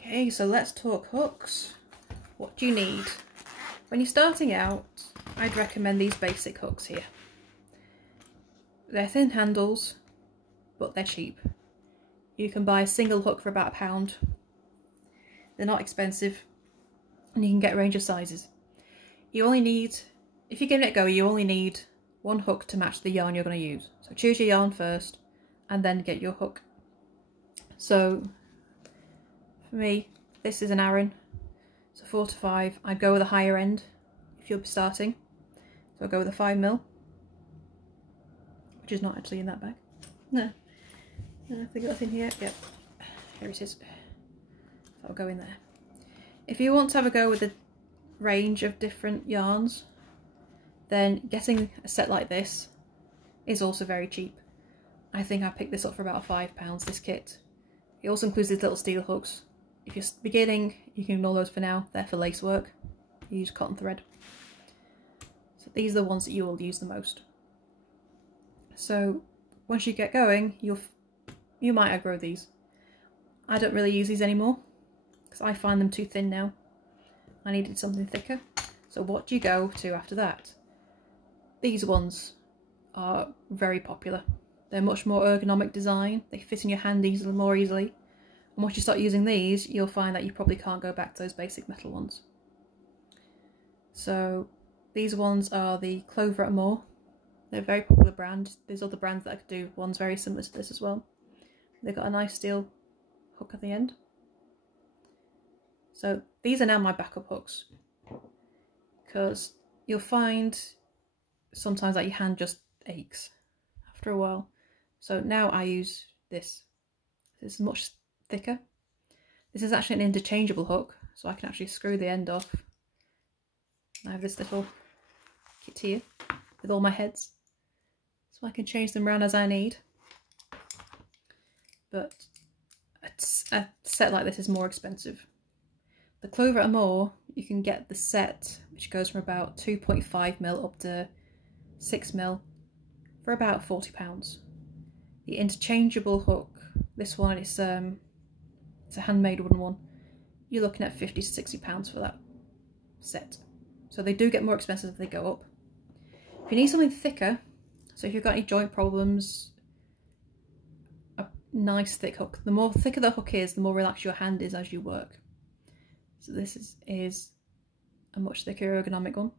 Okay, so let's talk hooks. What do you need? When you're starting out, I'd recommend these basic hooks here. They're thin handles, but they're cheap. You can buy a single hook for about £1. They're not expensive, and you can get a range of sizes. You only need, if you're giving it a go, you only need one hook to match the yarn you're going to use. So choose your yarn first, and then get your hook. So for me, this is an Aran, so 4 to 5. I'd go with a higher end if you're starting. So I'll go with a 5mm, which is not actually in that bag. No, I think that's in here. Yep, here it is. So I'll go in there. If you want to have a go with a range of different yarns, then getting a set like this is also very cheap. I think I picked this up for about £5, this kit. It also includes these little steel hooks. If you're beginning, you can ignore those for now. They're for lace work. You use cotton thread. So these are the ones that you will use the most. So once you get going, you might outgrow these. I don't really use these anymore because I find them too thin now. I needed something thicker. So what do you go to after that? These ones are very popular. They're much more ergonomic design. They fit in your hand more easily. And once you start using these, you'll find that you probably can't go back to those basic metal ones. So these ones are the Clover and More. They're a very popular brand. There's other brands that I could do ones very similar to this as well. They've got a nice steel hook at the end. So these are now my backup hooks, because you'll find sometimes that your hand just aches after a while. So now I use this. This is much thicker. This is actually an interchangeable hook, so I can actually screw the end off. I have this little kit here with all my heads, so I can change them around as I need. But a set like this is more expensive. The Clover and More, you can get the set, which goes from about 2.5mm up to 6mm, for about £40. The interchangeable hook, this one, it's a handmade wooden one. You're looking at £50 to £60 for that set. So they do get more expensive as they go up. If you need something thicker, so if you've got any joint problems, a nice thick hook. The more thicker the hook is, the more relaxed your hand is as you work. So this is a much thicker ergonomic one.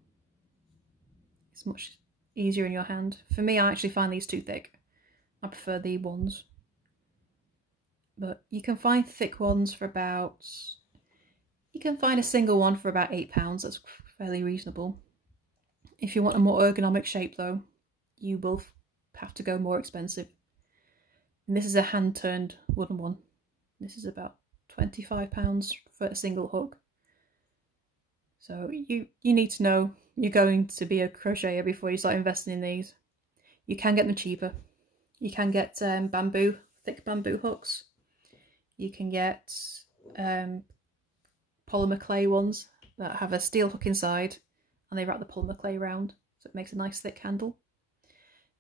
It's much easier in your hand. For me, I actually find these too thick. I prefer the ones. But you can find thick ones for about... You can find a single one for about £8. That's fairly reasonable. If you want a more ergonomic shape though, you will have to go more expensive. And this is a hand-turned wooden one. This is about £25 for a single hook. So you need to know you're going to be a crocheter before you start investing in these. You can get them cheaper. You can get thick bamboo hooks. You can get polymer clay ones that have a steel hook inside, and they wrap the polymer clay around, so it makes a nice thick handle.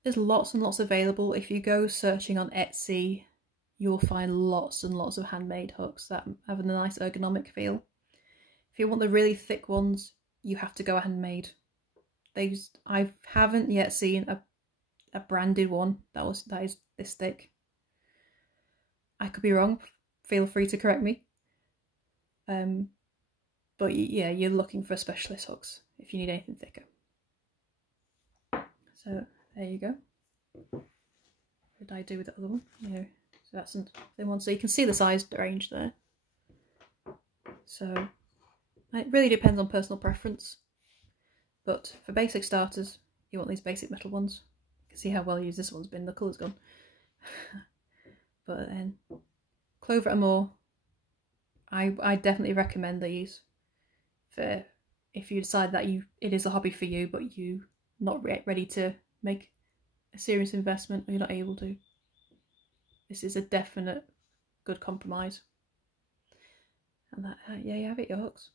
There's lots and lots available. If you go searching on Etsy, you'll find lots and lots of handmade hooks that have a nice ergonomic feel. If you want the really thick ones, you have to go handmade. I haven't yet seen a branded one that is this thick. I could be wrong. Feel free to correct me. But yeah, you're looking for specialist hooks if you need anything thicker. So there you go. What did I do with the other one? Yeah, so that's the same one. So you can see the size range there. So it really depends on personal preference. But for basic starters, you want these basic metal ones. You can see how well used this one's been. The colour's gone. But then Clover and More, I definitely recommend these for if you decide that it is a hobby for you, but you're not ready to make a serious investment, or you're not able to. This is a definite good compromise. And that, yeah, you have it, your hooks.